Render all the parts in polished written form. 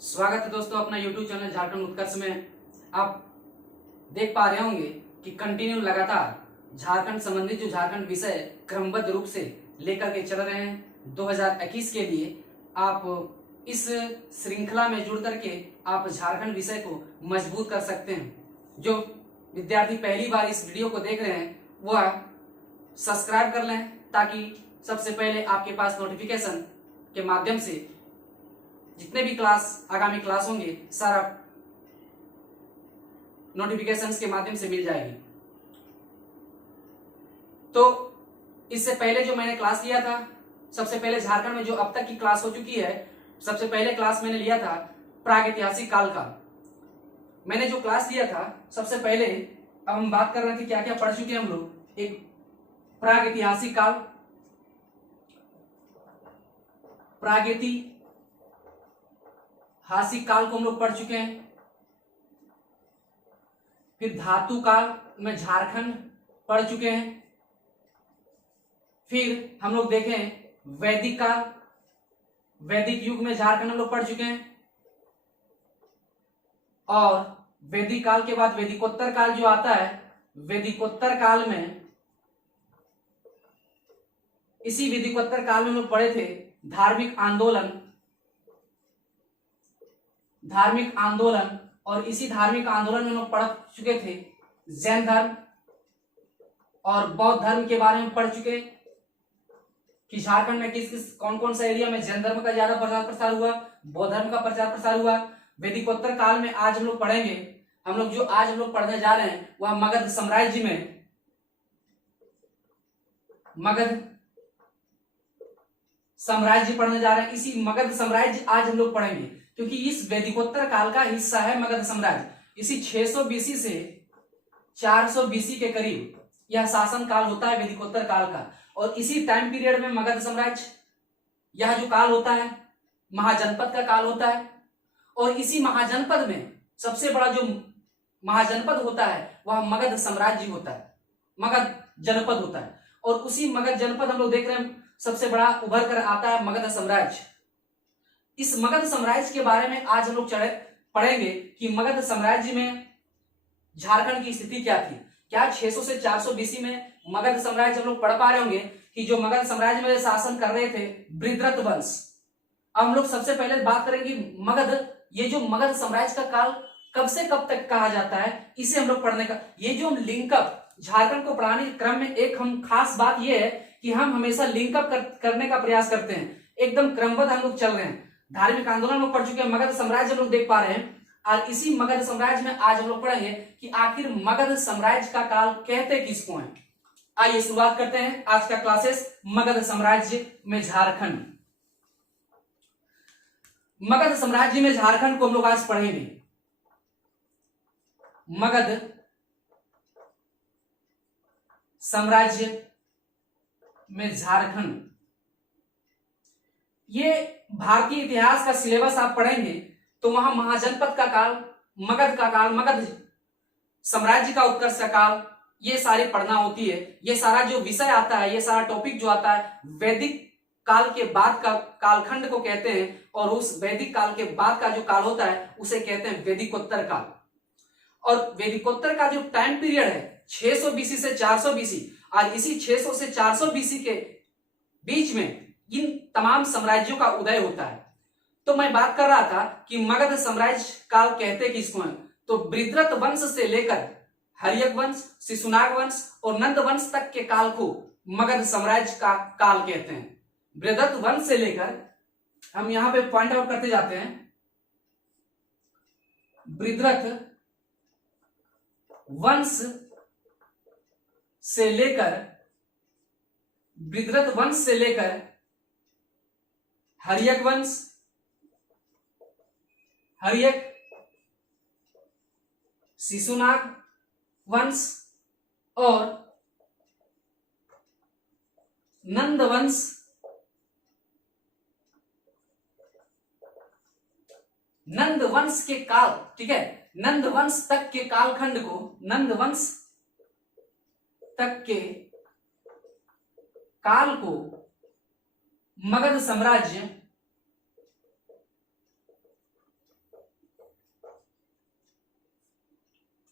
स्वागत है दोस्तों अपना YouTube चैनल झारखंड उत्कर्ष में। आप देख पा रहे होंगे कि कंटिन्यू लगातार झारखंड संबंधी जो झारखंड विषय क्रमबद्ध रूप से लेकर के चल रहे हैं 2021 के लिए। आप इस श्रृंखला में जुड़ करके आप झारखंड विषय को मजबूत कर सकते हैं। जो विद्यार्थी पहली बार इस वीडियो को देख रहे हैं वह सब्सक्राइब कर लें ताकि सबसे पहले आपके पास नोटिफिकेशन के माध्यम से जितने भी आगामी क्लास होंगे सारा नोटिफिकेशंस के माध्यम से मिल जाएगी। तो इससे पहले जो मैंने क्लास लिया था, सबसे पहले झारखंड में जो अब तक की क्लास हो चुकी है, सबसे पहले क्लास मैंने लिया था प्रागैतिहासिक काल का। मैंने जो क्लास लिया था सबसे पहले, अब हम बात कर रहे थे क्या क्या पढ़ चुके हैं हम लोग। एक प्रागैतिहासिक काल, प्रागैतिहासिक काल को हम लोग पढ़ चुके हैं। फिर धातु काल में झारखंड पढ़ चुके हैं। फिर हम लोग देखें वैदिक काल, वैदिक युग में झारखंड हम लोग पढ़ चुके हैं। और वैदिक काल के बाद वैदिकोत्तर काल जो आता है, वैदिकोत्तर काल में, इसी वैदिकोत्तर काल में हम लोग पढ़े थे धार्मिक आंदोलन, और इसी धार्मिक आंदोलन में हम लोग पढ़ चुके थे जैन धर्म और बौद्ध धर्म के बारे में पढ़ चुके कि झारखंड में किस कौन कौन सा एरिया में जैन धर्म का ज्यादा प्रचार प्रसार हुआ, बौद्ध धर्म का प्रचार प्रसार हुआ। वैदिकोत्तर काल में आज हम लोग पढ़ेंगे, जो आज हम लोग पढ़ने जा रहे हैं वह मगध साम्राज्य में, मगध साम्राज्य पढ़ने जा रहे हैं। इसी मगध साम्राज्य आज हम लोग पढ़ेंगे क्योंकि इस वैदिकोत्तर काल का हिस्सा है मगध साम्राज्य। इसी 600 बीसी से 400 बीसी के करीब यह शासन काल होता है वैदिकोत्तर काल का। और इसी टाइम पीरियड में मगध साम्राज्य, यह जो काल होता है महाजनपद का काल होता है। और इसी महाजनपद में सबसे बड़ा जो महाजनपद होता है वह मगध साम्राज्य होता है, मगध जनपद होता है। और उसी मगध जनपद हम लोग देख रहे हैं सबसे बड़ा उभर कर आता है मगध साम्राज्य। इस मगध साम्राज्य के बारे में आज हम लोग पढ़ेंगे कि मगध साम्राज्य में झारखंड की स्थिति क्या थी। क्या 600 से 400 बीसी में मगध साम्राज्य हम लोग पढ़ पा रहे होंगे कि जो मगध साम्राज्य में शासन कर रहे थे बृहद्रथ वंश। अब हम लोग सबसे पहले बात करेंगे मगध, ये जो मगध साम्राज्य का काल कब से कब तक कहा जाता है, इसे हम लोग पढ़ने का, ये जो लिंकअप झारखंड को पढ़ाने के क्रम में एक हम खास बात यह है कि हम हमेशा लिंकअप करने का प्रयास करते हैं। एकदम क्रमबद्ध हम लोग चल रहे हैं। धार्मिक आंदोलन हम लोग पढ़ चुके हैं, मगध साम्राज्य हम लोग देख पा रहे हैं। और इसी मगध साम्राज्य में आज हम लोग पढ़ेंगे कि आखिर मगध साम्राज्य का काल कहते किसको हैं। आइए शुरुआत करते हैं आज का क्लासेस मगध साम्राज्य में झारखंड। मगध साम्राज्य में झारखंड को हम लोग आज पढ़ेंगे। मगध साम्राज्य में झारखंड, ये भारतीय इतिहास का सिलेबस आप पढ़ेंगे तो वहां महाजनपद का काल, मगध का काल, मगध साम्राज्य का उत्कर्ष का काल, ये सारे पढ़ना होती है। ये सारा जो विषय आता है, ये सारा टॉपिक जो आता है वैदिक काल के बाद का कालखंड को कहते हैं। और उस वैदिक काल के बाद का जो काल होता है उसे कहते हैं वैदिकोत्तर काल। और वैदिकोत्तर का जो टाइम पीरियड है 600 बीसी से 400 बीसी, और इसी 600 से 400 बीसी के बीच में इन तमाम साम्राज्यों का उदय होता है। तो मैं बात कर रहा था कि मगध साम्राज्य काल कहते किसको हैं, तो बृहद्रथ वंश से लेकर हर्यक वंश, शिशुनाग वंश और नंद वंश तक के काल को मगध साम्राज्य का काल कहते हैं। बृहद्रथ वंश से लेकर, हम यहां पे पॉइंट आउट करते जाते हैं, बृहद्रथ वंश से लेकर हर्यक वंश, शिशुनाग वंश और नंद वंश, नंद वंश के काल, ठीक है, नंद वंश तक के कालखंड को, नंद वंश तक के काल को मगध साम्राज्य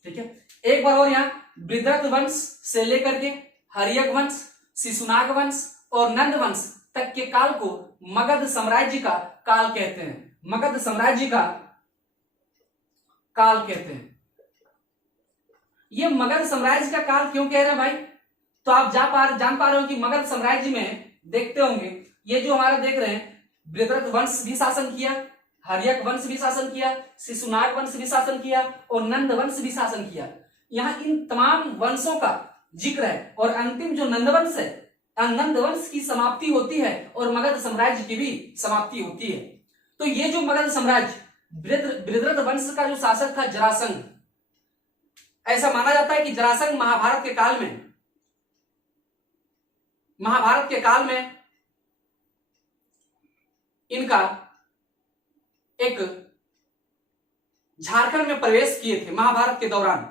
ठीक है, एक बार और यहाँ बृहद्रथ वंश से लेकर के हर्यक वंश, शिशुनाग वंश और नंद वंश तक के काल को मगध साम्राज्य का काल कहते हैं। मगध साम्राज्य का काल कहते हैं। ये मगध साम्राज्य का काल क्यों कह रहे हैं भाई? तो आप जान पा रहे हो कि मगध साम्राज्य में देखते होंगे ये जो हमारा देख रहे हैं, बृहद्रथ वंश भी शासन किया, हर्यक वंश भी शासन किया, शिशुनाग वंश भी शासन किया और नंद वंश भी शासन किया। यहाँ इन तमाम वंशों का जिक्र है और अंतिम जो नंद वंश है, नंद वंश की समाप्ति होती है और मगध साम्राज्य की भी समाप्ति होती है। तो ये जो मगध साम्राज्य, बृहद्रथ वंश का जो शासक था जरासंध, ऐसा माना जाता है कि जरासंध महाभारत के काल में इनका एक झारखंड में प्रवेश किए थे महाभारत के दौरान।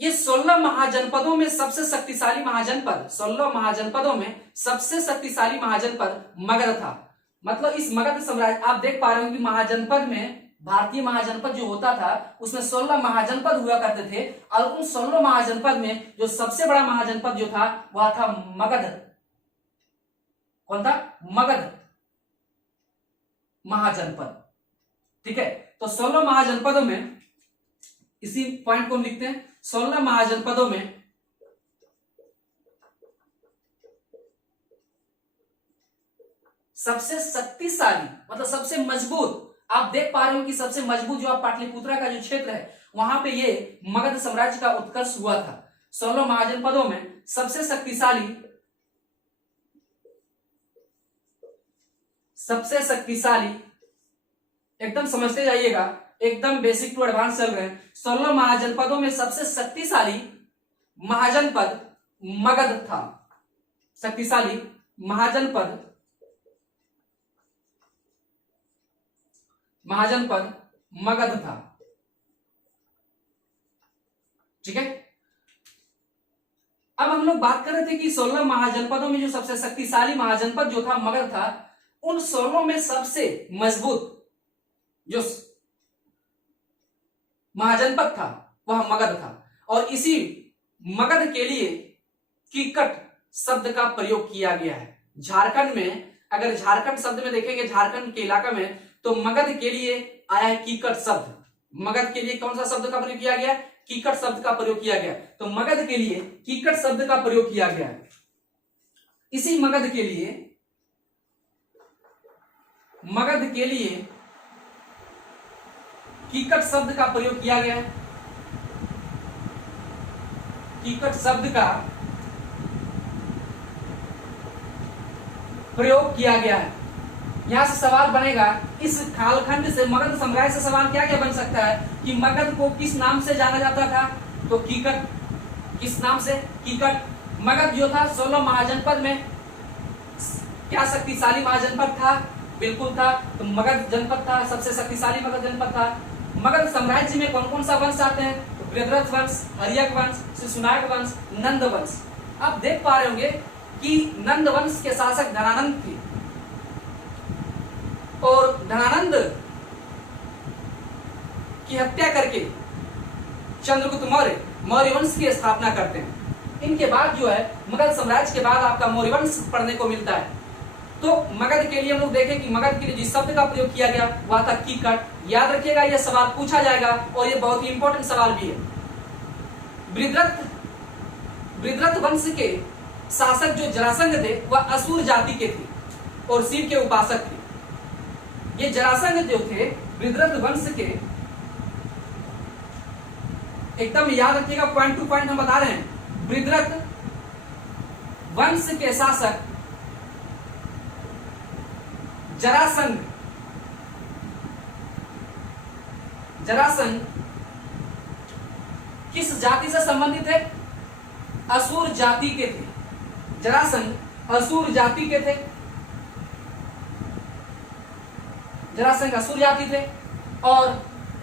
ये 16 महाजनपदों में सबसे शक्तिशाली महाजनपद, 16 महाजनपदों में सबसे शक्तिशाली महाजनपद मगध था। मतलब इस मगध साम्राज्य, आप देख पा रहे हो कि महाजनपद में, भारतीय महाजनपद जो होता था उसमें 16 महाजनपद हुआ करते थे और उन 16 महाजनपद में जो सबसे बड़ा महाजनपद जो था वह था मगध। कौन था? मगध महाजनपद। ठीक है, तो 16 महाजनपदों में, इसी पॉइंट को हम लिखते हैं, 16 महाजनपदों में सबसे शक्तिशाली, मतलब सबसे मजबूत, आप देख पा रहे हो कि सबसे मजबूत जो आप पाटलिपुत्रा का जो क्षेत्र है वहां पे ये मगध साम्राज्य का उत्कर्ष हुआ था। 16 महाजनपदों में सबसे शक्तिशाली, एकदम समझते जाइएगा, एकदम बेसिक टू एडवांस चल रहे हैं। 16 महाजनपदों में सबसे शक्तिशाली महाजनपद मगध था। शक्तिशाली महाजनपद मगध था। ठीक है, अब हम लोग बात कर रहे थे कि 16 महाजनपदों में जो सबसे शक्तिशाली महाजनपद जो था मगध था, उन 16 में सबसे मजबूत जो महाजनपद था वह मगध था। और इसी मगध के लिए कीकट शब्द का प्रयोग किया गया है। झारखंड में, अगर झारखंड शब्द में देखेंगे, झारखंड के इलाका में, तो मगध के लिए आया है कीकट शब्द। मगध के लिए कौन सा शब्द का प्रयोग किया गया? कीकट शब्द का प्रयोग किया गया। तो मगध के लिए कीकट शब्द का प्रयोग किया गया है। इसी मगध के लिए कीकट शब्द का प्रयोग किया गया है। कीकट शब्द का प्रयोग किया गया है। यहां से सवाल बनेगा, इस कालखंड से, मगध साम्राज्य से सवाल क्या क्या बन सकता है कि मगध को किस नाम से जाना जाता था? तो कीकट। किस नाम से? कीकट। मगध जो था 16 महाजनपद में क्या शक्तिशाली महाजनपद था? बिल्कुल था। तो मगध जनपद था, सबसे शक्तिशाली मगध जनपद था। मगध साम्राज्य में कौन कौन सा वंश आते हैं? तो बृहद्रथ वंश, हर्यक वंश, शिशुनाग वंश, नंद वंश। आप देख पा रहे होंगे कि नंद वंश के शासक धनानंद थे और धनानंद की हत्या करके चंद्रगुप्त मौर्य वंश की स्थापना करते हैं। इनके बाद जो है मगध साम्राज्य के बाद आपका मौर्य वंश पढ़ने को मिलता है। तो मगध के लिए हम लोग देखें कि मगध के लिए जिस शब्द का प्रयोग किया गया वह था कीकट। याद रखिएगा, यह सवाल पूछा जाएगा और यह बहुत ही इंपॉर्टेंट सवाल भी है। बृहद्रथ वंश के शासक जो जरासंध थे वह असुर जाति के थे और शिव के उपासक थे। ये जरासंध जो थे बृहद्रथ वंश के, एकदम याद रखिएगा, पॉइंट टू पॉइंट हम बता रहे हैं। बृहद्रथ वंश के शासक जरासंध किस जाति से संबंधित है? असुर जाति के थे। जरासंध असुर जाति के थे। जरासंध असुर जाति थे और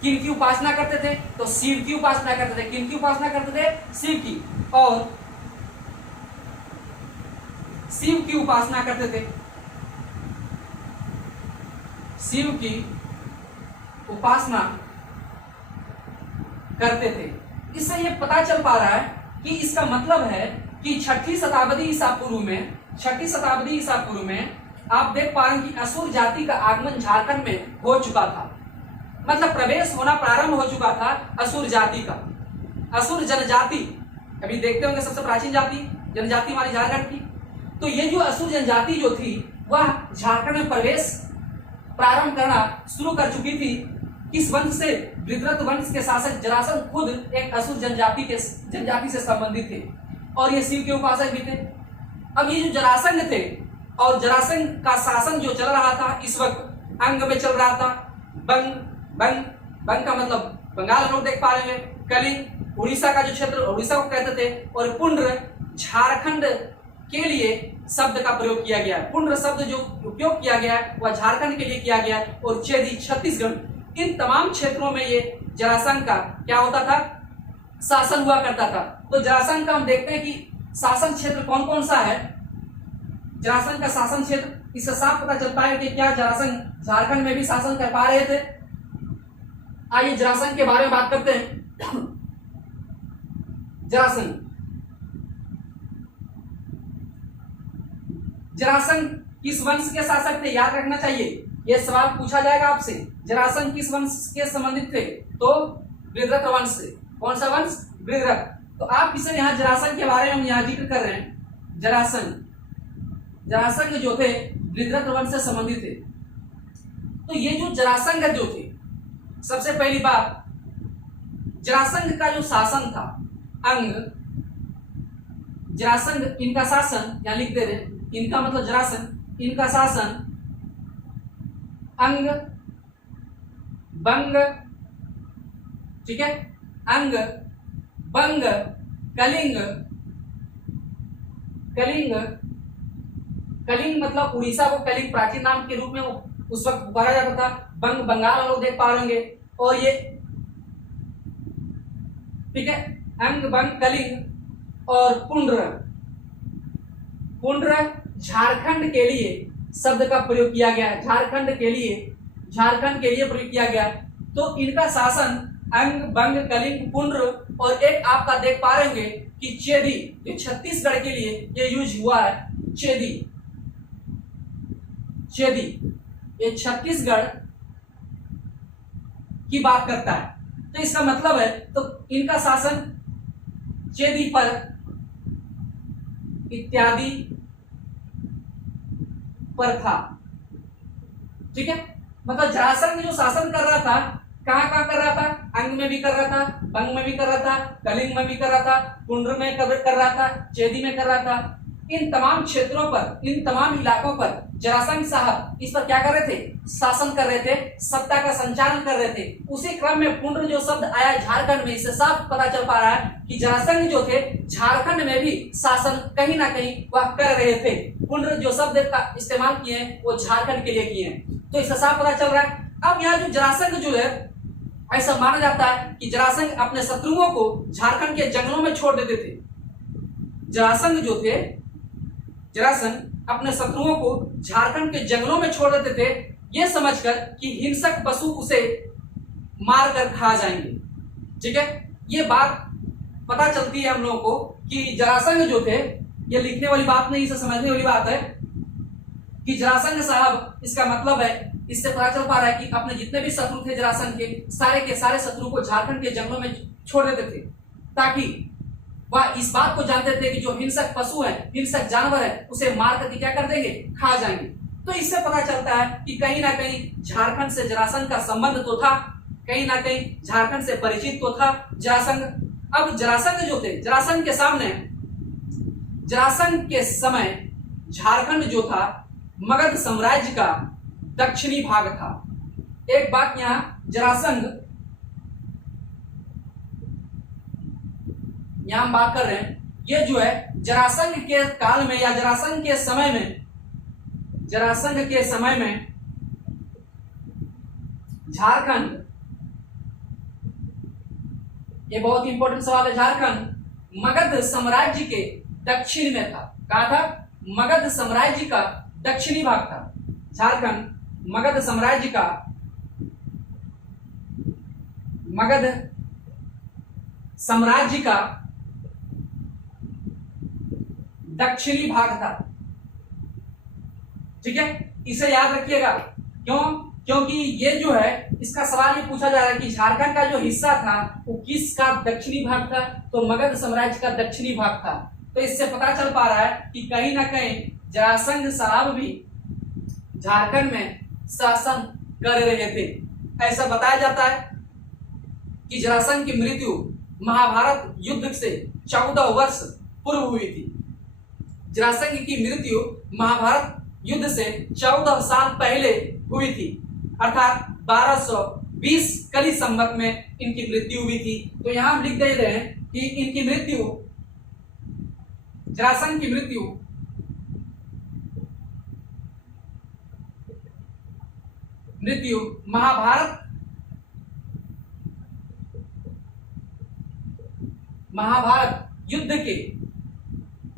किनकी उपासना करते थे? तो शिव की उपासना करते थे। किनकी उपासना करते थे? शिव की। और शिव की उपासना करते थे। शिव की उपासना करते थे। इससे ये पता चल पा रहा है कि इसका मतलब है कि छठी शताब्दी ईसा पूर्व में आप देख पा रहे हैं कि असुर जाति का आगमन झारखंड में हो चुका था। मतलब प्रवेश होना प्रारंभ हो चुका था असुर जाति का। असुर जनजाति अभी देखते होंगे सबसे प्राचीन जनजाति हमारी झारखंड की। तो ये जो असुर जनजाति जो थी वह झारखंड में प्रवेश प्रारंभ करना शुरू कर चुकी थी। किस वंश से? वृत्रत वंश के शासक जरासंध खुद एक असुर जनजाति से संबंधित थे और ये शिव के उपासक भी थे। अब ये जो जरासंध थे और जरासंध का शासन जो चल रहा था इस वक्त अंग में चल रहा था। बंग का मतलब बंगाल हम लोग देख पा रहे हैं, कलिंग उड़ीसा का जो क्षेत्र उड़ीसा को कहते थे, और पुंड्र झारखंड के लिए शब्द का प्रयोग किया गया है। पुंड्र शब्द जो उपयोग किया गया है वह झारखंड के लिए किया गया है, और चेदी छत्तीसगढ़, इन तमाम क्षेत्रों में ये जरासंध का क्या होता था? शासन हुआ करता था। तो जरासंध का हम देखते हैं कि शासन क्षेत्र कौन कौन सा है। जरासंध का शासन क्षेत्र, इससे साफ पता चलता है कि क्या जरासंध झारखंड में भी शासन कर पा रहे थे। आइए जरासंध के बारे में बात करते हैं। जरासंध किस वंश के शासक थे? याद रखना चाहिए, यह सवाल पूछा जाएगा आपसे। जरासंध किस वंश के संबंधित थे? तो वृत्रत वंश से। कौन सा वंश? वृत्रत। तो आप इसे यहाँ जरासंध के बारे में हम यहाँ जिक्र कर रहे हैं। जरासंध जो थे वृत्रत वंश से संबंधित थे। तो ये जो जरासंध जो थे, सबसे पहली बात, जरासंध का जो शासन था अंग, जरासंध इनका शासन यहाँ लिख दे रहे, इनका मतलब जरासंध, इनका शासन अंग, बंग, ठीक है, अंग, बंग, कलिंग मतलब उड़ीसा को कलिंग प्राचीन नाम के रूप में उस वक्त पुकारा जाता था। बंग बंगाल हम लोग देख पा रहे होंगे, और ये ठीक है, अंग, बंग, कलिंग और पुंड्र झारखंड के लिए शब्द का प्रयोग किया गया है। झारखंड के लिए प्रयोग किया गया। तो इनका शासन अंग, बंग, कलिंग, पुंड्र, और एक आपका देख पा रहे होंगे कि चेदी, जो छत्तीसगढ़ के लिए ये यूज हुआ है। चेदी ये छत्तीसगढ़ की बात करता है। तो इसका मतलब है, तो इनका शासन चेदी पर इत्यादि पर था। ठीक है, मतलब जरासंध जो शासन कर रहा था, कहां कर रहा था? अंग में भी कर रहा था, बंग में भी कर रहा था, कलिंग में भी कर रहा था, पुंड्र में कर रहा था, चेदी में कर रहा था। इन तमाम क्षेत्रों पर, इन तमाम इलाकों पर जरासंध साहब इस पर क्या कर रहे थे? शासन कर रहे थे, सत्ता का संचालन कर रहे थे। उसी क्रम में पुंड्र जो शब्द आया झारखंड में, इससे साफ पता चल पा रहा है कि जरासंध जो थे झारखंड में भी शासन कहीं ना कहीं वह कर रहे थे। पुंड्र जो शब्द का इस्तेमाल किए हैं वो झारखंड के लिए किए हैं। तो इससे साफ पता चल रहा है। अब यहाँ जो जरासंध जो है, ऐसा माना जाता है कि जरासंध अपने शत्रुओं को झारखंड के जंगलों में छोड़ देते थे। जरासंध जो थे, जरासंध अपने शत्रुओं को झारखंड के जंगलों में छोड़ देते थे, यह समझकर कि हिंसक पशु उसे मार कर खा जाएंगे। ठीक है, ये बात पता चलती है हम लोगों को कि जरासंध जो थे, ये लिखने वाली बात नहीं, इसे समझने वाली बात है कि जरासंध साहब, इसका मतलब है, इससे पता चल पा रहा है कि अपने जितने भी शत्रु थे जरासंध के सारे शत्रु को झारखंड के जंगलों में छोड़ देते थे, ताकि वह इस बात को जानते थे कि जो हिंसक पशु है, हिंसक जानवर है, उसे मार करके क्या कर देंगे? खा जाएंगे। तो इससे पता चलता है कि कहीं ना कहीं झारखंड से जरासंध का संबंध तो था, कहीं ना कहीं झारखंड से परिचित तो था जरासंध। अब जरासंध जो थे, जरासंध के समय झारखंड जो था मगध साम्राज्य का दक्षिणी भाग था। एक बात यहाँ जरासंध, यहां हम बात कर रहे हैं, ये जो है जरासंध के काल में या जरासंध के समय में झारखंड, ये बहुत इंपॉर्टेंट सवाल है। झारखंड मगध साम्राज्य के दक्षिण में था। कहा था? मगध साम्राज्य का दक्षिणी भाग था। झारखंड मगध साम्राज्य का दक्षिणी भाग था। ठीक है, इसे याद रखिएगा। क्यों? क्योंकि ये जो है, इसका सवाल ये पूछा जा रहा है कि झारखंड का जो हिस्सा था वो किसका दक्षिणी भाग था, तो मगध साम्राज्य का दक्षिणी भाग था। तो इससे पता चल पा रहा है कि कहीं ना कहीं जरासंध साहब भी झारखंड में शासन कर रहे थे। ऐसा बताया जाता है कि जरासंध की मृत्यु महाभारत युद्ध से 14 वर्ष पूर्व हुई थी। जरासंध की मृत्यु महाभारत युद्ध से 14 साल पहले हुई थी, अर्थात 1220 कली संवत में इनकी मृत्यु हुई थी। तो यहां हम लिख दे रहे हैं कि इनकी मृत्यु, जरासंध की मृत्यु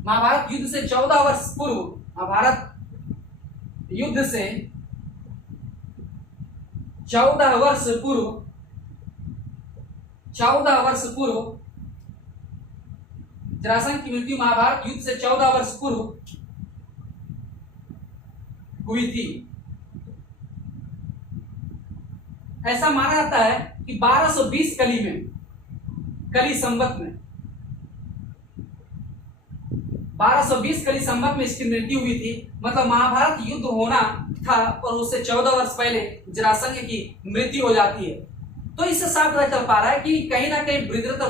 महाभारत युद्ध से 14 वर्ष पूर्व, महाभारत युद्ध से 14 वर्ष पूर्व जरासंध की मृत्यु महाभारत युद्ध से 14 वर्ष पूर्व हुई थी। ऐसा माना जाता है कि 1220 कली संवत में 1220 कली संवत में इसकी मृत्यु हुई थी। मतलब महाभारत युद्ध होना था और उससे 14 वर्ष पहले जरासंध की मृत्यु हो जाती है। तो इससे साफ पता चल पा रहा है कि कहीं ना कहीं वृत्रथ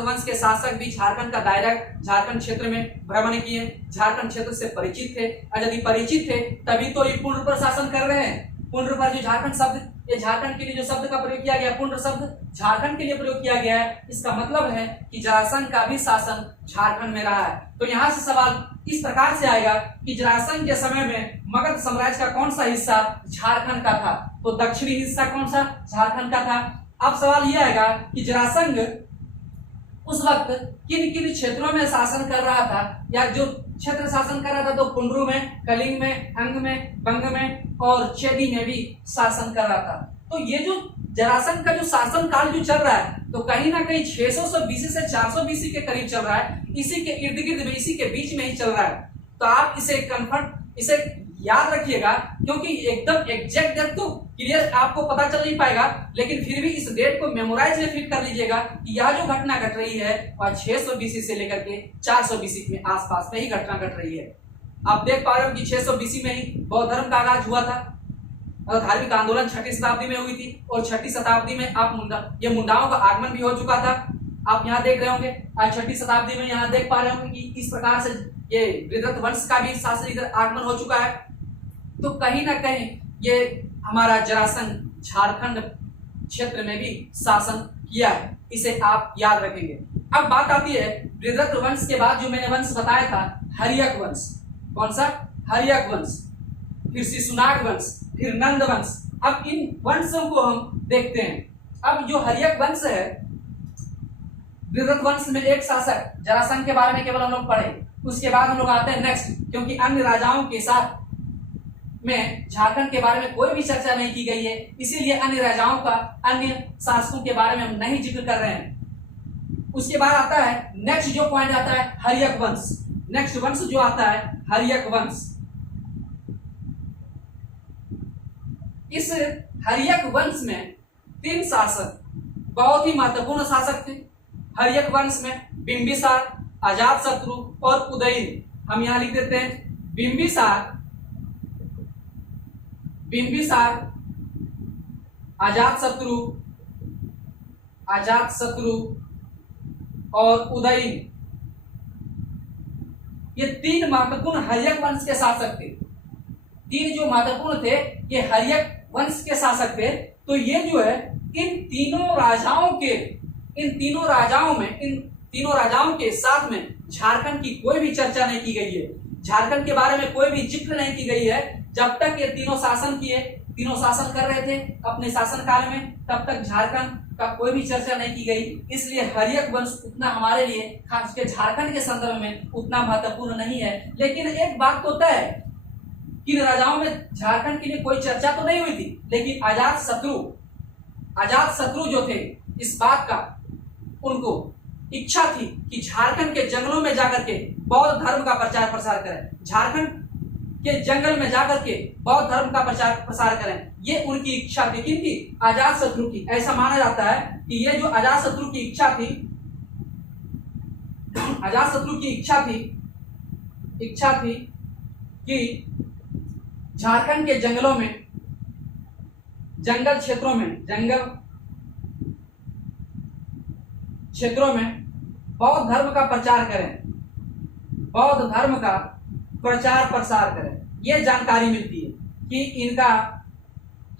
वंश के शासक भी झारखंड का दायरा, झारखंड क्षेत्र में भ्रमण किए, झारखंड क्षेत्र से परिचित थे। और यदि परिचित थे तभी तो ये पूर्ण पर शासन कर रहे हैं। पुण्र पर जो झारखंड शब्द, ये झारखंड के लिए जो शब्द का प्रयोग किया गया, पुण्र शब्द झारखंड के लिए प्रयोग किया गया है। इसका मतलब है कि जरासंध का भी शासन झारखंड में रहा है। तो यहाँ से सवाल इस प्रकार से आएगा कि जरासंध के समय में मगध साम्राज्य का कौन सा हिस्सा झारखंड का था, तो दक्षिणी हिस्सा कौन सा झारखंड का था। अब सवाल यह आएगा कि जरासंध उस वक्त किन किन क्षेत्रों में शासन कर रहा था, या जो क्षेत्र शासन कर रहा था तो पुंड्रु में, कलिंग में, अंग में, बंग में और चेदी में भी शासन कर रहा था। तो ये जो जरासंध का जो शासन काल जो चल रहा है तो कहीं ना कहीं 600 बीसी से 400 बीसी के करीब चल रहा है, इसी के इर्द गिर्द में, इसी के बीच में ही चल रहा है। तो आप इसे याद रखिएगा, क्योंकि एकदम एग्जैक्ट डेट तो क्लियर आपको पता चल नहीं पाएगा, लेकिन फिर भी इस डेट को मेमोराइज में फिट कर लीजिएगा कि यह जो घटना घट रही है वह 600 बीसी से लेकर के 400 बीसी में आसपास में ही घटना घट रही है। आप देख पा रहे हो कि 600 बीसी में ही बौद्ध धर्म का आगाज हुआ था और धार्मिक आंदोलन 6ठी शताब्दी में हुई थी, और 6ठी शताब्दी में ये मुंडाओं का आगमन भी हो चुका था। आप यहाँ देख रहे होंगे, आज 6ठी शताब्दी में यहाँ देख पा रहे होंगे कि इस प्रकार से ये वृद्धत वंश का भी शासन इधर आगमन हो चुका है। तो कहीं ना कहीं ये हमारा जरासंध झारखंड क्षेत्र में भी शासन किया है, इसे आप याद रखेंगे। अब बात आती है वृद्धत वंश के बाद जो मैंने वंश बताया था, हर्यक वंश। कौन सा? हर्यक वंश, फिर शिशुनाग वंश, फिर नंद वंश। अब इन वंशों को हम देखते हैं। अब जो हर्यक वंश है, वृद्धत वंश में एक शासक, जरासंध के बारे में केवल हम लोग पढ़े, उसके बाद हम लोग आते हैं नेक्स्ट, क्योंकि अन्य राजाओं के साथ में झारखंड के बारे में कोई भी चर्चा नहीं की गई है, इसीलिए अन्य राजाओं का, अन्य शासकों के बारे में हम नहीं जिक्र कर रहे हैं। उसके बाद आता है नेक्स्ट जो पॉइंट आता है हर्यक वंश। नेक्स्ट वंश जो आता है हर्यक वंश। इस हर्यक वंश में 3 शासक बहुत ही महत्वपूर्ण शासक थे। हर्यक वंश में बिंबिसार, अजातशत्रु और उदयन। हम यहां लिख देते हैं बिंबिसार, अजातशत्रु और उदयन। ये 3 महत्वपूर्ण हर्यक वंश के शासक थे। 3 जो महत्वपूर्ण थे ये हर्यक वंश के शासक थे। तो ये जो है इन तीनों राजाओं के साथ में झारखंड की कोई भी चर्चा नहीं की गई है। झारखंड के बारे में कोई भी जिक्र नहीं की गई है। जब तक ये तीनों शासन कर रहे थे अपने शासन काल में, तब तक झारखंड का कोई भी चर्चा नहीं की गई। इसलिए हर्यक वंश उतना हमारे लिए, खास करके झारखंड के संदर्भ में उतना महत्वपूर्ण नहीं है। लेकिन एक बात तो तय है, किन राजाओं में झारखंड के लिए कोई चर्चा तो नहीं हुई थी, लेकिन अजातशत्रु जो थे, इस बात का उनको इच्छा थी कि झारखंड के जंगलों में जाकर के बौद्ध धर्म का प्रचार प्रसार करें, झारखंड के जंगल में जाकर के बौद्ध धर्म का प्रचार प्रसार करें। ये उनकी इच्छा थी, किनकी? अजातशत्रु की। ऐसा माना जाता है कि ये जो अजातशत्रु की इच्छा थी, अजातशत्रु की इच्छा थी कि झारखंड के जंगलों में, जंगल क्षेत्रों में बौद्ध धर्म का प्रचार करें, बौद्ध धर्म का प्रचार प्रसार करें। यह जानकारी मिलती है कि इनका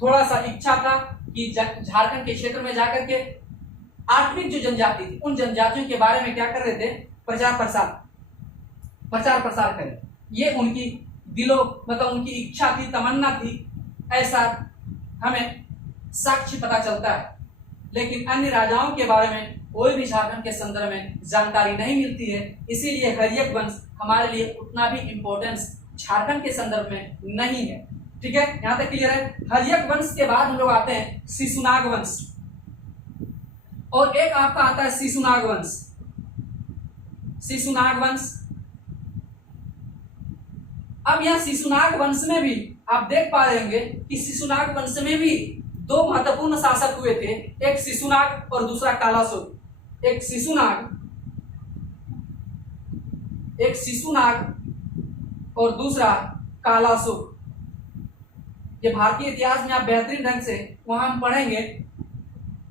थोड़ा सा इच्छा था कि झारखंड के क्षेत्र में जाकर के आत्मिक जो जनजाति थी उन जनजातियों के बारे में क्या कर रहे थे? प्रचार प्रसार करें। ये उनकी मतलब उनकी इच्छा थी, तमन्ना थी, ऐसा हमें साक्ष्य पता चलता है। लेकिन अन्य राजाओं के बारे में कोई भी झारखंड के संदर्भ में जानकारी नहीं मिलती है, इसीलिए हर्यक वंश हमारे लिए उतना भी इंपॉर्टेंस झारखंड के संदर्भ में नहीं है। ठीक है, यहां तक क्लियर है। हर्यक वंश के बाद हम लोग आते हैं शिशुनाग वंश, और एक आपका आता है शिशुनाग वंश। शिशुनाग वंश, अब यह शिशुनाग वंश में भी आप देख पा रहे होंगे कि शिशुनाग वंश में भी दो महत्वपूर्ण शासक हुए थे, एक शिशुनाग और दूसरा कालाशोक। एक शिशुनाग और दूसरा कालाशोक। ये भारतीय इतिहास में आप बेहतरीन ढंग से वहां हम पढ़ेंगे,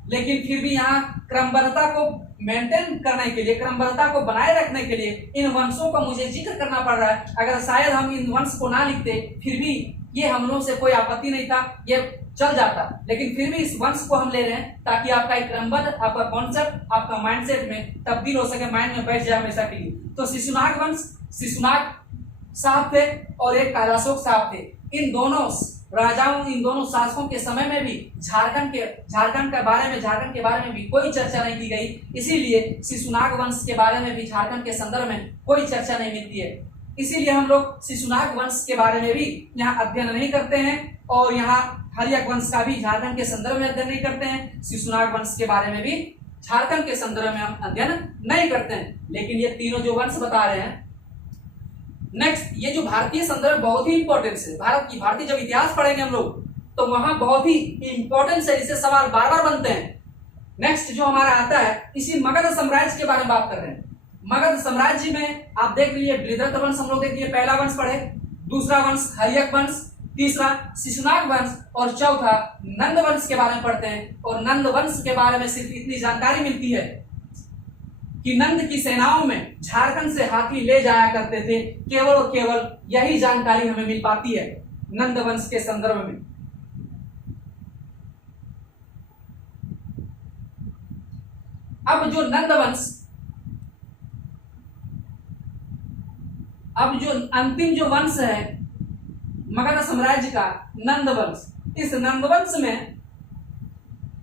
लेकिन फिर भी यहाँ क्रमबद्धता को मेंटेन करने के लिए, क्रमबद्धता को बनाए रखने के लिए इन वंशों का मुझे जिक्र करना पड़ रहा है। अगर शायद हम इन वंश को ना लिखते फिर भी ये हम लोगों से कोई आपत्ति नहीं था, ये चल जाता, लेकिन फिर भी इस वंश को हम ले रहे हैं ताकि आपका एक क्रमबद्ध, आपका कॉन्सेप्ट आपका माइंडसेट में तब्दील हो सके, माइंड में बैठ जाए हमेशा के लिए। तो शिशुनाग वंश, शिशुनाग साहब थे और एक कालाशोक साहब थे। इन दोनों राजाओं, इन दोनों शासकों के समय में भी झारखंड के बारे में भी कोई चर्चा नहीं की गई, इसीलिए शिशुनाग वंश के बारे में भी झारखंड के संदर्भ में कोई चर्चा नहीं मिलती है। इसीलिए हम लोग शिशुनाग वंश के बारे में भी यहाँ अध्ययन नहीं करते हैं, और यहाँ हर्यक वंश का भी झारखंड के संदर्भ में अध्ययन नहीं करते हैं। शिशुनाग वंश के बारे में भी झारखंड के संदर्भ में हम अध्ययन नहीं करते हैं। लेकिन ये तीनों जो वंश बता रहे हैं, नेक्स्ट, ये जो भारतीय संदर्भ बहुत ही इंपॉर्टेंस है। भारतीय जब इतिहास पढ़ेंगे हम लोग तो वहां बहुत ही इंपॉर्टेंस है, इससे सवाल बार बार बनते हैं। नेक्स्ट जो हमारा आता है, इसी मगध साम्राज्य के बारे में बात कर रहे हैं। मगध साम्राज्य में आप देख लीजिए बृहद्रथ वंश हम लोग देख लिए, पहला वंश पढ़े, दूसरा वंश हर्यक वंश, तीसरा शिशुनाग वंश, और चौथा नंद वंश के बारे में पढ़ते हैं। और नंद वंश के बारे में सिर्फ इतनी जानकारी मिलती है कि नंद की सेनाओं में झारखंड से हाथी ले जाया करते थे, केवल और केवल यही जानकारी हमें मिल पाती है नंद वंश के संदर्भ में। अब जो अंतिम जो वंश है मगध साम्राज्य का, नंद वंश, इस नंद वंश में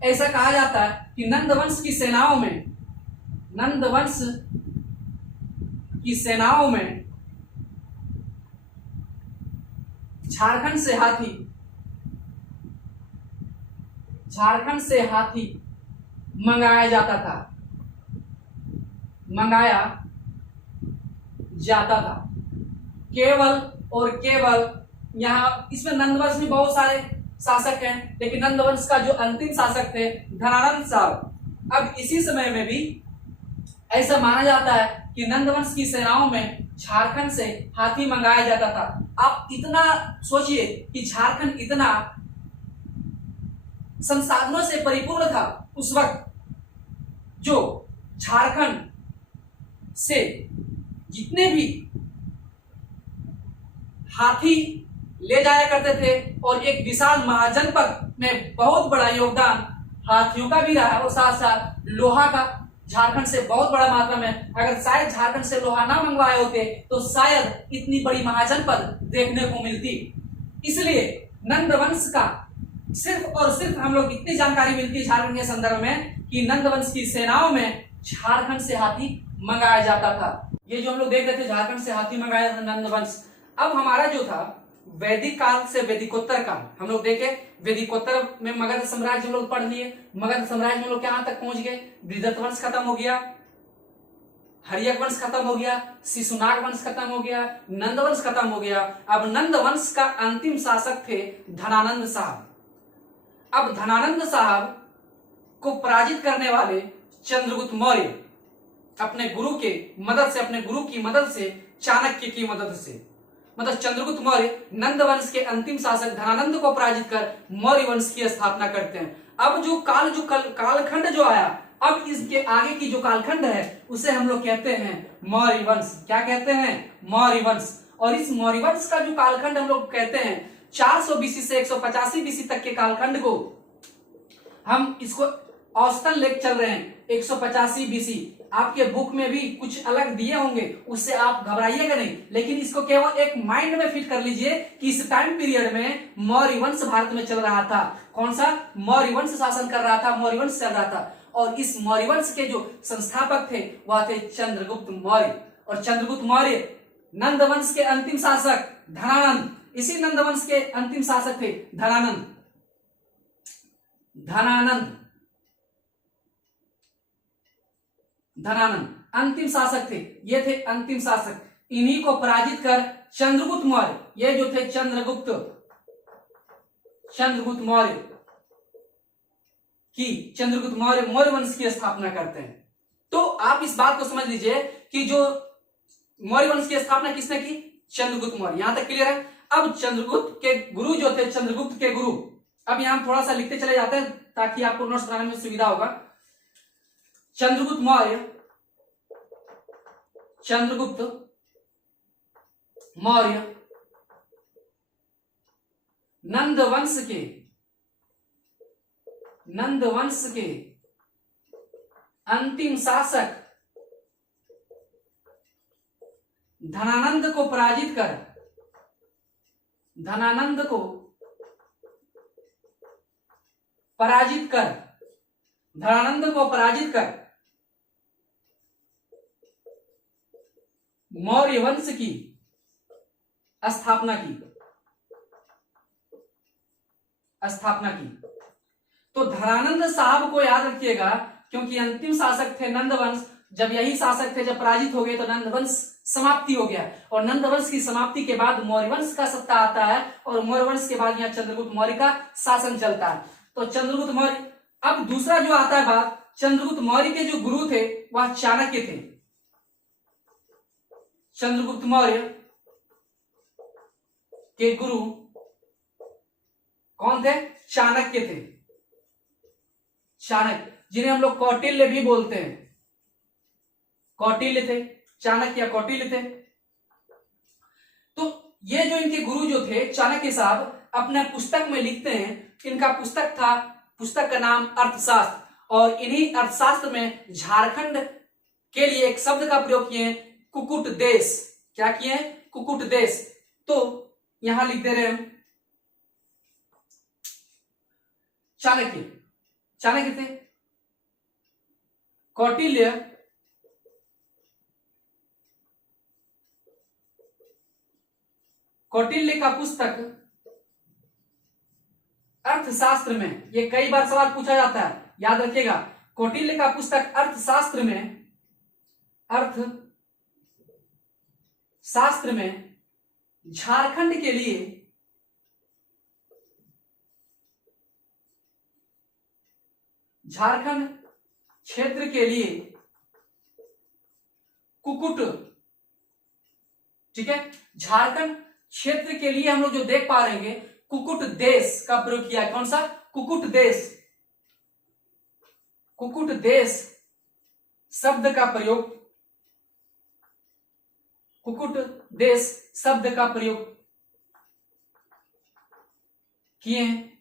ऐसा कहा जाता है कि नंद वंश की सेनाओं में झारखंड से हाथी मंगाया जाता था केवल और केवल। यहाँ इसमें नंदवंश में बहुत सारे शासक हैं, लेकिन नंदवंश का जो अंतिम शासक थे धनानंद साहब। अब इसी समय में भी ऐसा माना जाता है कि नंदवंश की सेनाओं में झारखंड से हाथी मंगाया जाता था। आप इतना सोचिए कि झारखंड इतना संसाधनों से परिपूर्ण था उस वक्त, जो झारखंड से जितने भी हाथी ले जाया करते थे, और एक विशाल महाजनपद में बहुत बड़ा योगदान हाथियों का भी रहा, और साथ साथ लोहा का झारखंड से बहुत बड़ा मात्रा में, अगर शायद झारखंड से लोहा ना मंगवाए होते तो शायद इतनी बड़ी महाजनपद देखने को मिलती। इसलिए नंदवंश का सिर्फ और सिर्फ हम लोग इतनी जानकारी मिलती है झारखंड के संदर्भ में कि नंदवंश की सेनाओं में झारखंड से हाथी मंगाया जाता था। ये जो हम लोग देख रहे थे झारखंड से हाथी मंगाया था नंदवंश। अब हमारा जो था वैदिक काल से वैदिकोत्तर काल हम लोग देखे। वैदिकोत्तर में मगध साम्राज्य हम लोग पढ़ लिए। मगध साम्राज्य में लोग कहां तक पहुंच गए? बृहद्रथ वंश खत्म हो गया, हर्यक वंश खत्म हो गया, शिशुनाग वंश खत्म हो गया, नंद वंश खत्म हो गया। अब नंद वंश का अंतिम शासक थे धनानंद साहब। अब धनानंद साहब को पराजित करने वाले चंद्रगुप्त मौर्य अपने गुरु की मदद से, चाणक्य की मदद से, मतलब चंद्रगुप्त मौर्य नंद वंश के अंतिम शासक धनानंद को पराजित कर मौर्य वंश की स्थापना करते हैं। अब जो कालखंड जो आया, अब इसके आगे की जो कालखंड है उसे हम लोग कहते हैं मौर्य वंश। क्या कहते हैं? मौर्य वंश। और इस मौर्य वंश का जो कालखंड हम लोग कहते हैं 400 बीसी से 185 बीसी तक के कालखंड को हम इसको औसतन लेकर चल रहे हैं 185 बीसी। आपके बुक में भी कुछ अलग दिए होंगे, उससे आप घबराइएगा नहीं, लेकिन इसको केवल एक माइंड में फिट कर लीजिए कि इस टाइम पीरियड में मौर्य वंश भारत में चल रहा था। कौन सा? मौर्य वंश शासन कर रहा था, मौर्य वंश चल रहा था। और इस मौर्य वंश के जो संस्थापक थे वह थे चंद्रगुप्त मौर्य। और चंद्रगुप्त मौर्य नंद वंश के अंतिम शासक धनानंद, इसी नंद वंश के अंतिम शासक थे धनानंद अंतिम शासक थे। ये थे अंतिम शासक। इन्हीं को पराजित कर चंद्रगुप्त मौर्य, ये जो थे चंद्रगुप्त मौर्य मौर्य वंश की स्थापना करते हैं। तो आप इस बात को समझ लीजिए कि जो मौर्य वंश की स्थापना किसने की? चंद्रगुप्त मौर्य। यहां तक क्लियर है? अब चंद्रगुप्त के गुरु जो थे, चंद्रगुप्त के गुरु, अब यहां थोड़ा सा लिखते चले जाते हैं ताकि आपको नोट्स बनाने में सुविधा होगा। चंद्रगुप्त मौर्य नंद वंश के अंतिम शासक धनानंद को पराजित कर मौर्य वंश की स्थापना की। तो धनानंद साहब को याद रखिएगा, क्योंकि अंतिम शासक थे नंद वंश। जब यही शासक थे, जब पराजित हो गए तो नंद वंश समाप्ति हो गया। और नंद वंश की समाप्ति के बाद मौर्य वंश का सत्ता आता है, और मौर्य वंश के बाद यहाँ चंद्रगुप्त मौर्य का शासन चलता है। तो चंद्रगुप्त मौर्य, अब दूसरा जो आता है बात, चंद्रगुप्त मौर्य के जो गुरु थे वह चाणक्य थे। चंद्रगुप्त मौर्य के गुरु कौन थे? चाणक्य थे। चाणक्य, जिन्हें हम लोग कौटिल्य भी बोलते हैं। कौटिल्य थे, चाणक्य या कौटिल्य थे। तो ये जो इनके गुरु जो थे चाणक्य साहब, अपने पुस्तक में लिखते हैं, इनका पुस्तक का नाम अर्थशास्त्र। और इन्हीं अर्थशास्त्र में झारखंड के लिए एक शब्द का प्रयोग किए हैं, कुकुट देश। क्या किए हैं? कुकुट देश। तो यहां लिख दे रहे हैं चाणक्य थे। कौटिल्य का पुस्तक अर्थशास्त्र में, ये कई बार सवाल पूछा जाता है, याद रखिएगा। कौटिल्य का पुस्तक अर्थशास्त्र में झारखंड के लिए झारखंड क्षेत्र के लिए कुकुट, ठीक है, झारखंड क्षेत्र के लिए हम लोग जो देख पा रहे हैं कुकुट देश का प्रयोग किया। कौन सा? कुकुट देश। कुकुट देश शब्द का प्रयोग, कुकुट देश शब्द का प्रयोग किए हैं,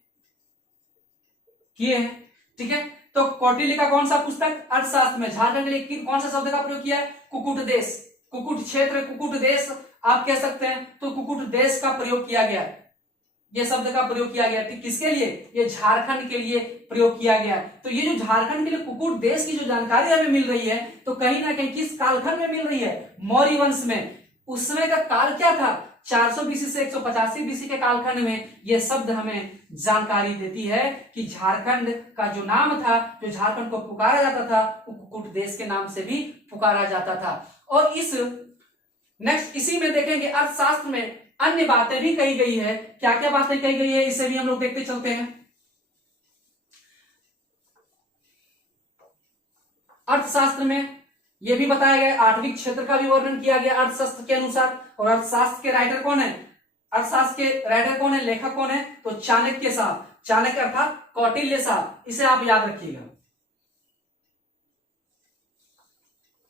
ठीक है। तो कौटिल्य का कौन सा पुस्तक? अर्थशास्त्र में झारखंड के लिए कौन सा शब्द का प्रयोग किया है? कुकुट देश, कुकुट क्षेत्र, कुकुट देश आप कह सकते हैं। तो कुकुट देश का प्रयोग किया गया, ये शब्द का प्रयोग किया गया। किसके लिए? ये झारखंड के लिए प्रयोग किया गया। तो ये जो झारखंड के लिए कुकुट देश की जो जानकारी हमें मिल रही है, तो कहीं ना कहीं किस कालखंड में मिल रही है? मौर्य वंश में। उस समय का काल क्या था? 400 बीसी से 185 बीसी के कालखंड में यह शब्द हमें जानकारी देती है कि झारखंड का जो नाम था, जो झारखंड को पुकारा जाता था, वो कुकुट देश के नाम से भी पुकारा जाता था। और इस नेक्स्ट इसी में देखेंगे अर्थशास्त्र में अन्य बातें भी कही गई है। क्या क्या बातें कही गई है इसे भी हम लोग देखते चलते हैं। अर्थशास्त्र में यह भी बताया गया, आठवीं क्षेत्र का भी वर्णन किया गया अर्थशास्त्र के अनुसार। और अर्थशास्त्र के राइटर कौन है? अर्थशास्त्र के राइटर कौन है, लेखक कौन है? तो चाणक्य साहब, चाणक्य अर्थात कौटिल्य साहब, इसे आप याद रखिएगा।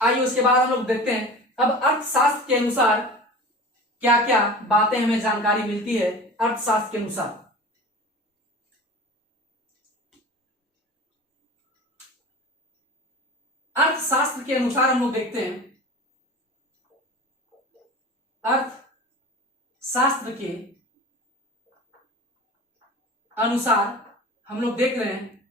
आइए उसके बाद हम लोग देखते हैं अब अर्थशास्त्र के अनुसार क्या क्या बातें हमें जानकारी मिलती है। अर्थशास्त्र के अनुसार अर्थशास्त्र के अनुसार हम लोग देखते हैं, अर्थशास्त्र के अनुसार हम लोग देख रहे हैं,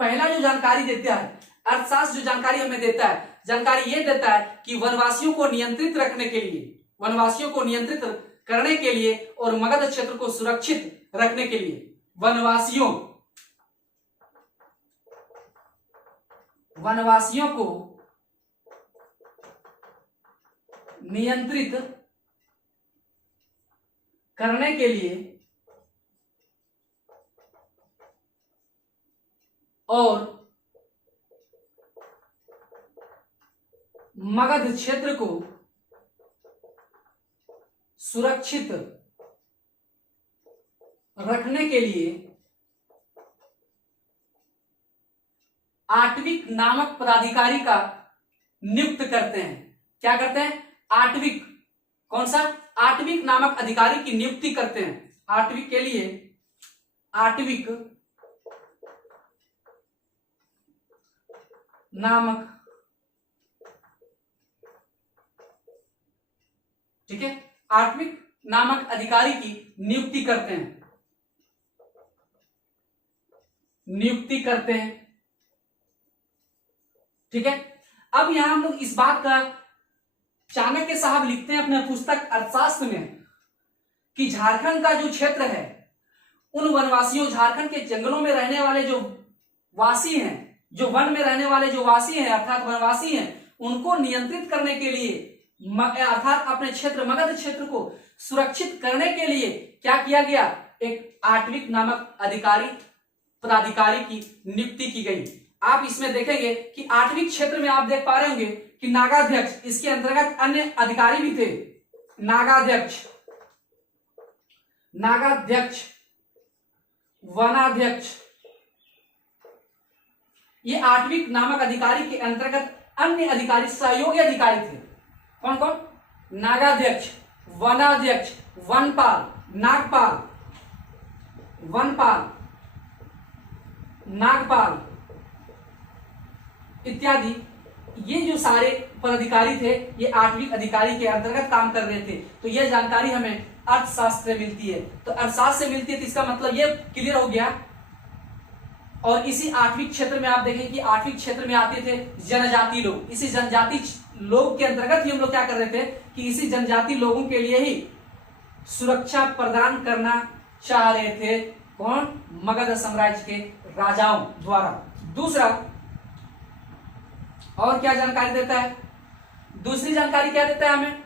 पहला जो जानकारी देता है अर्थशास्त्र, जो जानकारी हमें देता है, जानकारी ये देता है कि वनवासियों को नियंत्रित रखने के लिए, वनवासियों को नियंत्रित करने के लिए और मगध क्षेत्र को सुरक्षित रखने के लिए वनवासियों को नियंत्रित करने के लिए और मगध क्षेत्र को सुरक्षित रखने के लिए आटविक नामक पदाधिकारी का नियुक्त करते हैं। क्या करते हैं? आटविक, कौन सा? आटविक नामक अधिकारी की नियुक्ति करते हैं। आटविक के लिए आटविक नामक, ठीक है, आटविक नामक अधिकारी की नियुक्ति करते हैं, ठीक है। अब यहां हम लोग इस बात का, चाणक्य साहब लिखते हैं अपने पुस्तक अर्थशास्त्र में कि झारखंड का जो क्षेत्र है, उन वनवासियों, झारखंड के जंगलों में रहने वाले जो वासी हैं, जो वन में रहने वाले जो वासी हैं अर्थात वनवासी हैं, उनको नियंत्रित करने के लिए अर्थात अपने क्षेत्र मगध क्षेत्र को सुरक्षित करने के लिए क्या किया गया? एक आटविक नामक पदाधिकारी की नियुक्ति की गई। आप इसमें देखेंगे कि आटविक क्षेत्र में आप देख पा रहे होंगे कि नागाध्यक्ष, इसके अंतर्गत अन्य अधिकारी भी थे। नागाध्यक्ष, वनाध्यक्ष, ये आटविक नामक अधिकारी के अंतर्गत अन्य अधिकारी, सहयोगी अधिकारी थे। कौन कौन? नागाध्यक्ष, वनाध्यक्ष, वनपाल, नागपाल इत्यादि, ये जो सारे पदाधिकारी थे, ये आटविक अधिकारी के अंतर्गत काम कर रहे थे। तो यह जानकारी हमें अर्थशास्त्र से मिलती है। तो अर्थशास्त्र से मिलती है तो इसका मतलब ये क्लियर हो गया। और इसी आठवीं क्षेत्र में आप देखें कि आठवीं क्षेत्र में आते थे जनजाति लोग। इसी जनजाति लोग के अंतर्गत ही हम लोग क्या कर रहे थे कि इसी जनजाति लोगों के लिए ही सुरक्षा प्रदान करना चाह रहे थे। कौन? मगध साम्राज्य के राजाओं द्वारा। दूसरा और क्या जानकारी देता है? दूसरी जानकारी क्या देता है हमें?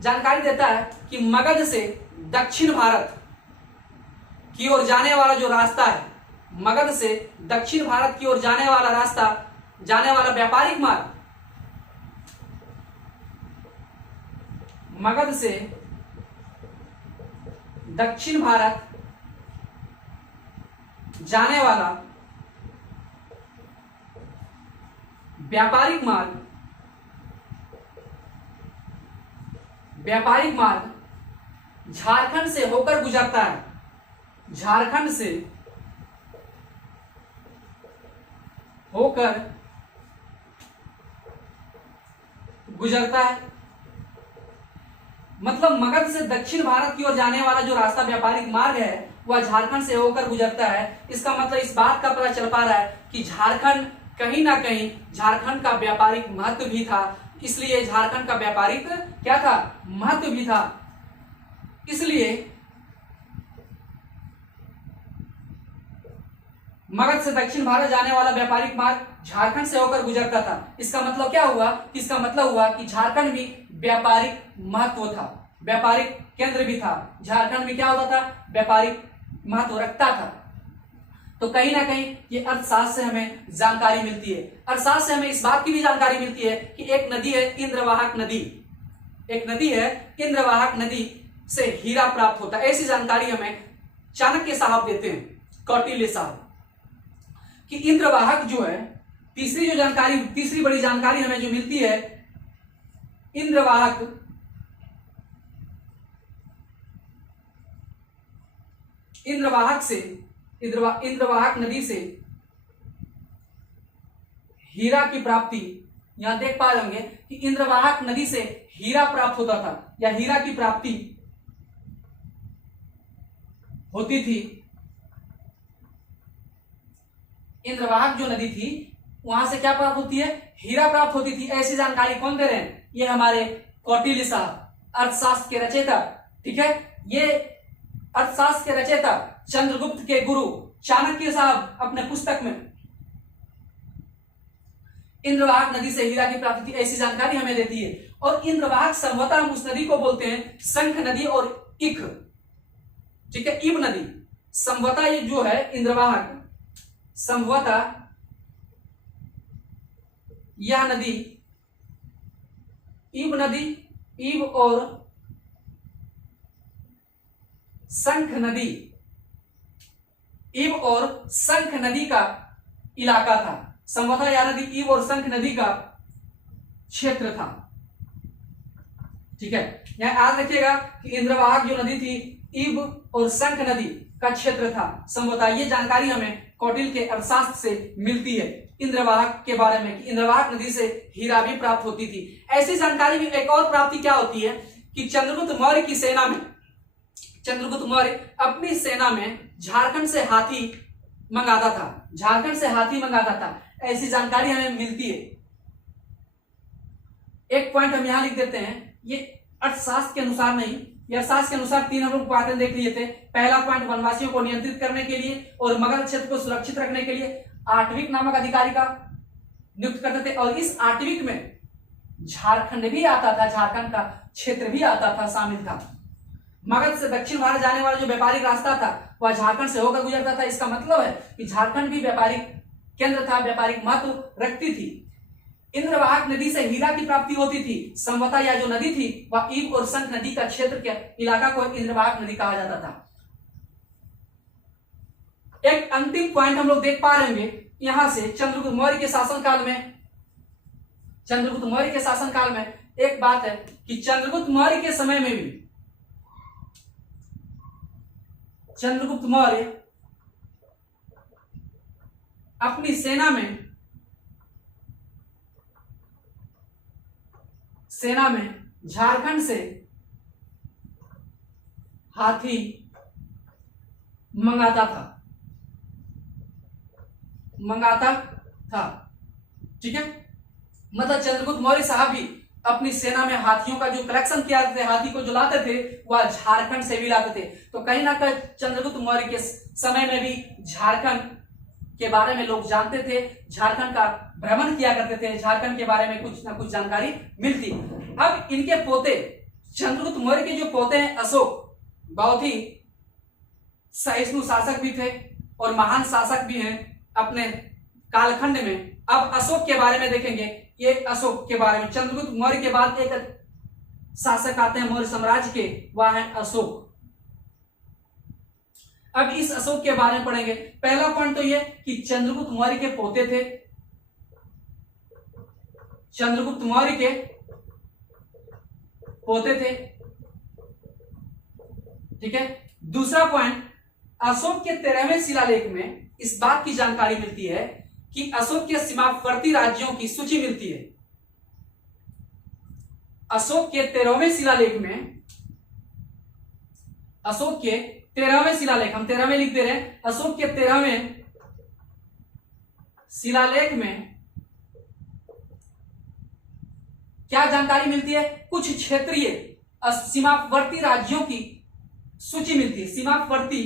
जानकारी देता है कि मगध से दक्षिण भारत की ओर जाने वाला जो रास्ता है, मगध से दक्षिण भारत की ओर जाने वाला रास्ता, जाने वाला व्यापारिक मार्ग, मगध से दक्षिण भारत जाने वाला व्यापारिक मार्ग झारखंड से होकर गुजरता है। झारखंड से होकर गुजरता है, मतलब मगध से दक्षिण भारत की ओर जाने वाला जो रास्ता व्यापारिक मार्ग है वह झारखंड से होकर गुजरता है। इसका मतलब इस बात का पता चल पा रहा है कि झारखंड कहीं ना कहीं झारखंड का व्यापारिक महत्व भी था, इसलिए झारखंड का व्यापारिक क्या था, महत्व भी था। इसलिए मगध से दक्षिण भारत जाने वाला व्यापारिक मार्ग झारखंड से होकर गुजरता था। इसका मतलब क्या हुआ, इसका मतलब हुआ कि झारखंड भी व्यापारिक महत्व था, व्यापारिक केंद्र भी था। झारखंड में क्या होता था, व्यापारिक महत्व रखता था। तो कहीं ना कहीं ये अर्थशास्त्र से हमें जानकारी मिलती है। अर्थशास्त्र से हमें इस बात की भी जानकारी मिलती है कि एक नदी है इंद्रवाहक नदी, एक नदी है इंद्रवाहक नदी से हीरा प्राप्त होता है। ऐसी जानकारी हमें चाणक्य साहब देते हैं, कौटिल्य साहब, कि इंद्रवाहक जो है, तीसरी जो जानकारी, तीसरी बड़ी जानकारी हमें जो मिलती है, इंद्रवाहक से इंद्रवाहक नदी से हीरा की प्राप्ति, यहां देख पा होंगे कि इंद्रवाहक नदी से हीरा प्राप्त होता था या हीरा की प्राप्ति होती थी। इंद्रवाहक जो नदी थी वहां से क्या प्राप्त होती है, हीरा प्राप्त होती थी। ऐसी जानकारी कौन दे रहे हैं, ये हमारे कौटिल्य साहब, अर्थशास्त्र के रचयिता। ठीक है, ये अर्थशास्त्र के रचयिता चंद्रगुप्त के गुरु चाणक्य साहब अपने पुस्तक में इंद्रवाहक नदी से हीरा की प्राप्ति थी, ऐसी जानकारी हमें देती है। और इंद्रवाहक संभवतः हम उस नदी को बोलते हैं शंख नदी और इख, ठीक है, इब नदी। संभवतः ये जो है इंद्रवाहक, संभवतः यह नदी इब नदी, इब और शंख नदी, इब और शंख नदी का इलाका था। संभवतः यह नदी इब और शंख नदी का क्षेत्र था। ठीक है, यहां याद रखिएगा कि इंद्रवाहक जो नदी थी इब और शंख नदी का क्षेत्र था। संभवतः ये जानकारी हमें कौटिल्य के अर्थशास्त्र से मिलती है इंद्रवाहक के बारे में, कि इंद्रवाहक नदी से हीरा भी प्राप्त होती थी। ऐसी जानकारी में एक और प्राप्ति क्या होती है कि चंद्रगुप्त मौर्य की सेना में, चंद्रगुप्त मौर्य अपनी सेना में झारखंड से हाथी मंगाता था, झारखंड से हाथी मंगाता था। ऐसी जानकारी हमें मिलती है। एक पॉइंट हम यहां लिख देते हैं, ये अर्थशास्त्र के अनुसार नहीं, ये अर्थशास्त्र के अनुसार तीन हम लोग बातें देख लिए थे। पहला पॉइंट वनवासियों को नियंत्रित करने के लिए और मगध क्षेत्र को सुरक्षित रखने के लिए आटविक नामक अधिकारी का नियुक्त करते थे, और इस आटविक में झारखंड भी आता था, झारखंड का क्षेत्र भी आता था, शामिल था। मगध से दक्षिण भारत जाने वाला जो व्यापारिक रास्ता था वह झारखंड से होकर गुजरता था। इसका मतलब है कि झारखंड भी व्यापारिक केंद्र था, व्यापारिक महत्व रखती थी। इंद्रवाहक नदी से हीरा की प्राप्ति होती थी। संभवतः यह जो नदी थी वह ईब और शंख नदी का क्षेत्र के इलाका को इंद्रवाहक नदी कहा जाता था। एक अंतिम पॉइंट हम लोग देख पा रहे होंगे यहां से, चंद्रगुप्त मौर्य के शासनकाल में, चंद्रगुप्त मौर्य के शासनकाल में एक बात है कि चंद्रगुप्त मौर्य के समय में भी, चंद्रगुप्त मौर्य अपनी सेना में झारखंड से हाथी मंगाता था। ठीक है, मतलब चंद्रगुप्त मौर्य साहब भी अपनी सेना में हाथियों का जो कलेक्शन किया करते थे, हाथी को जो लाते थे वह झारखंड से भी लाते थे। तो कहीं ना कहीं चंद्रगुप्त मौर्य के समय में भी झारखंड के बारे में लोग जानते थे, झारखंड का भ्रमण किया करते थे, झारखंड के बारे में कुछ ना कुछ जानकारी मिलती। अब इनके पोते, चंद्रगुप्त मौर्य के जो पोते हैं अशोक, बहुत ही सहिष्णु शासक भी थे और महान शासक भी हैं अपने कालखंड में। अब अशोक के बारे में देखेंगे, ये अशोक के बारे में, चंद्रगुप्त मौर्य के बाद एक शासक आते हैं मौर्य साम्राज्य के, वह है अशोक। अब इस अशोक के बारे में पढ़ेंगे। पहला पॉइंट तो ये कि चंद्रगुप्त मौर्य के पोते थे, चंद्रगुप्त मौर्य के पोते थे। ठीक है, दूसरा पॉइंट, अशोक के 13वें शिलालेख में इस बात की जानकारी मिलती है कि अशोक के सीमावर्ती राज्यों की सूची मिलती है। अशोक के 13वें शिलालेख में, अशोक के 13वें शिलालेख, हम 13वें लिख दे रहे हैं, अशोक के 13वें शिलालेख में क्या जानकारी मिलती है? कुछ क्षेत्रीय सीमावर्ती राज्यों की सूची मिलती है। सीमावर्ती,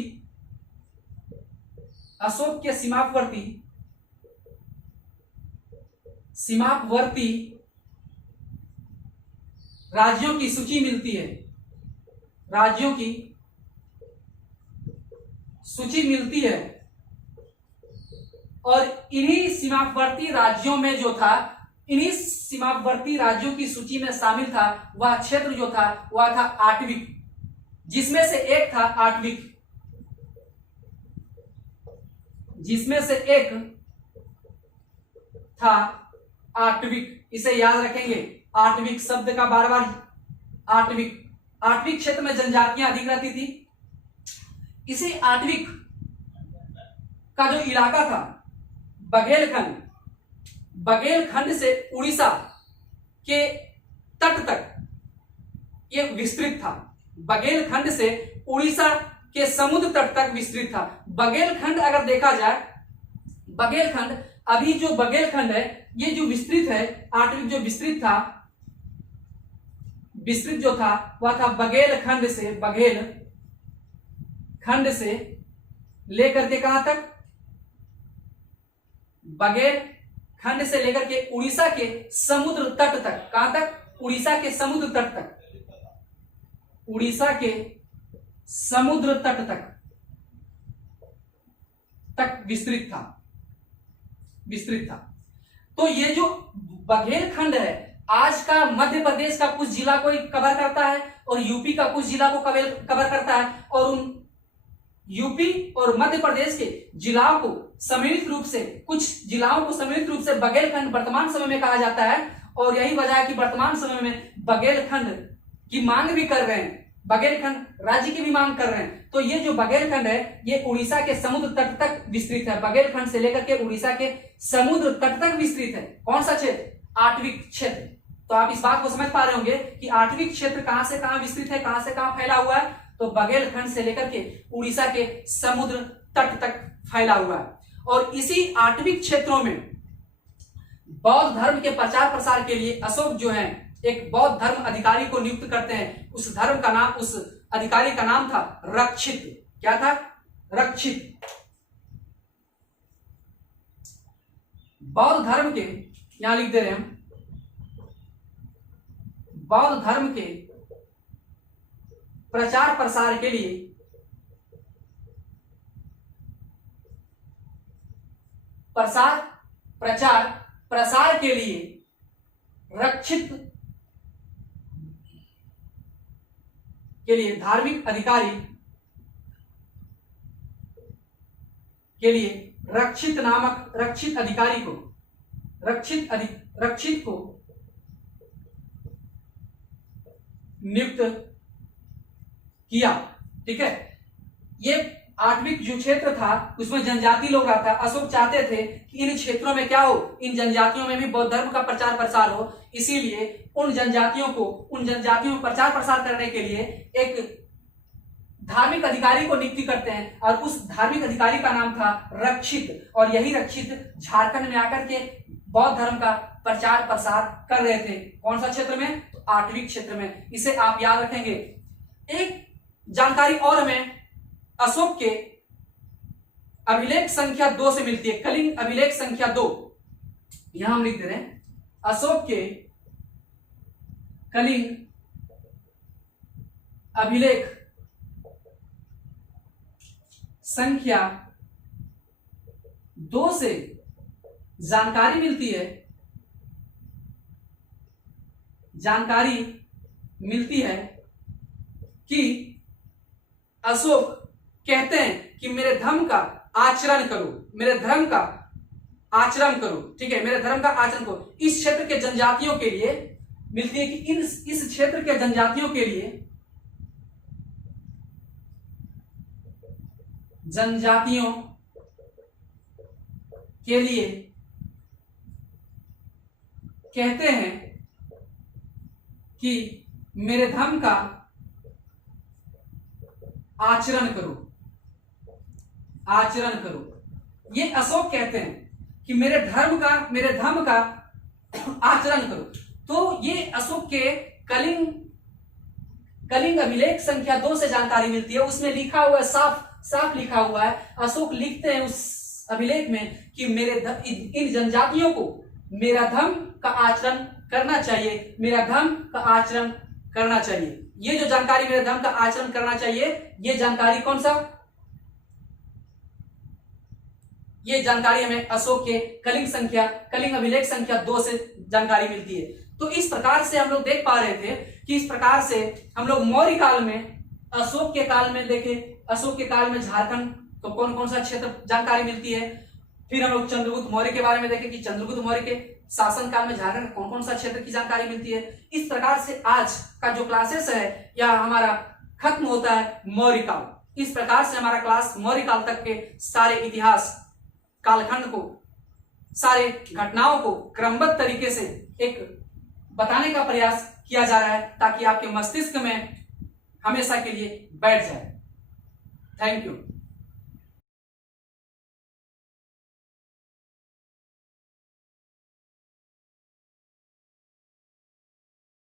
अशोक के सीमावर्ती राज्यों की सूची मिलती है। राज्यों की सूची मिलती है और इन्हीं सीमावर्ती राज्यों में जो था, इन्हीं सीमावर्ती राज्यों की सूची में शामिल था वह क्षेत्र जो था वह था आटविक, जिसमें से एक था आटविक, जिसमें से एक था आटविक। इसे याद रखेंगे, आटविक शब्द का बार बार, आटविक। आटविक क्षेत्र में जनजातियां अधिक रहती थी। इसी आटविक का जो इलाका था बघेलखंड, बघेलखंड से उड़ीसा के तट तक यह विस्तृत था। बघेलखंड से उड़ीसा के समुद्र तट तक विस्तृत था। बघेलखंड अगर देखा जाए, बघेलखंड, अभी जो बघेलखंड है ये जो विस्तृत है, आटविक जो विस्तृत था, विस्तृत जो था वह था बघेलखंड से, बघेलखंड से लेकर के कहां तक? बघेलखंड से लेकर के उड़ीसा के समुद्र तट तक। कहां तक? उड़ीसा के समुद्र तट तक। उड़ीसा के समुद्र तट तक विस्तृत था, विस्तृत था। तो ये जो बघेलखंड है आज का मध्य प्रदेश का कुछ जिला को कवर करता है और यूपी का कुछ जिला को कवर करता है, और उन यूपी और मध्य प्रदेश के जिलाओं को सम्मिलित रूप से, कुछ जिलाओं को सम्मिलित रूप से बघेलखंड वर्तमान समय में कहा जाता है। और यही वजह है कि वर्तमान समय में बघेलखंड की मांग भी कर रहे हैं, बघेलखंड राज्य की भी मांग कर रहे हैं। तो ये जो बघेलखंड है ये उड़ीसा के समुद्र तट तक विस्तृत है। बघेलखंड से लेकर के उड़ीसा के समुद्र तट तक विस्तृत है। कौन सा क्षेत्र? आटविक क्षेत्र। तो आप इस बात को समझ पा रहे होंगे कि आटविक क्षेत्र कहां से कहां विस्तृत है, कहां से कहां फैला हुआ है? तो बघेलखंड से लेकर के उड़ीसा के समुद्र तट तक फैला हुआ है। और इसी आटविक क्षेत्रों में बौद्ध धर्म के प्रचार प्रसार के लिए अशोक जो है एक बौद्ध धर्म अधिकारी को नियुक्त करते हैं। उस धर्म का नाम, उस अधिकारी का नाम था रक्षित। क्या था? रक्षित। बौद्ध धर्म के, यहां लिख दे रहे हैं हम, बौद्ध धर्म के प्रचार प्रसार के लिए प्रचार प्रसार के लिए रक्षित के लिए धार्मिक अधिकारी के लिए रक्षित नामक रक्षित अधिकारी को रक्षित को नियुक्त किया। ठीक है, ये आटविक जो क्षेत्र था उसमें जनजाति लोग रहा था। अशोक चाहते थे कि इन क्षेत्रों में क्या हो, इन जनजातियों में भी बौद्ध धर्म का प्रचार प्रसार हो। इसीलिए उन जनजातियों में प्रचार प्रसार करने के लिए एक धार्मिक अधिकारी को नियुक्ति करते हैं और उस धार्मिक अधिकारी का नाम था रक्षित। और यही रक्षित झारखंड में आकर के बौद्ध धर्म का प्रचार प्रसार कर रहे थे। कौन सा क्षेत्र में? तो आटविक क्षेत्र में। इसे आप याद रखेंगे। एक जानकारी और हमें अशोक के अभिलेख संख्या 2 से मिलती है, कलिंग अभिलेख संख्या 2। यहां हम लिख दे रहे हैं अशोक के कलिंग अभिलेख संख्या 2 से जानकारी मिलती है कि अशोक कहते हैं कि मेरे धर्म का आचरण करो, मेरे धर्म का आचरण करो। ठीक है, मेरे धर्म का आचरण करो। इस क्षेत्र के जनजातियों के लिए मिलती है कि इस क्षेत्र के जनजातियों के लिए कहते हैं कि मेरे धर्म का आचरण करो। ये अशोक कहते हैं कि मेरे धर्म का आचरण करो। तो ये अशोक के कलिंग अभिलेख संख्या 2 से जानकारी मिलती है। उसमें लिखा हुआ है, साफ लिखा हुआ है, अशोक लिखते हैं उस अभिलेख में कि इन जनजातियों को मेरा धर्म का आचरण करना चाहिए, मेरा धर्म का आचरण करना चाहिए। ये जो जानकारी मेरे धर्म का आचरण करना चाहिए, ये जानकारी कौन सा, ये जानकारी हमें अशोक के कलिंग अभिलेख संख्या 2 से जानकारी मिलती है। तो इस प्रकार से हम लोग देख पा रहे थे कि इस प्रकार से हम लोग मौर्य काल में, अशोक के काल में देखें, अशोक के काल में झारखंड तो कौन कौन सा क्षेत्र जानकारी मिलती है। फिर हम लोग चंद्रगुप्त मौर्य के बारे में देखें कि चंद्रगुप्त मौर्य के शासन काल में झारखंड कौन कौन सा क्षेत्र की जानकारी मिलती है। इस प्रकार से आज का जो क्लासेस है या हमारा खत्म होता है मौर्य काल। इस प्रकार से हमारा क्लास मौर्य काल तक के सारे इतिहास कालखंड को, सारे घटनाओं को क्रमबद्ध तरीके से एक बताने का प्रयास किया जा रहा है ताकि आपके मस्तिष्क में हमेशा के लिए बैठ जाए। Thank you.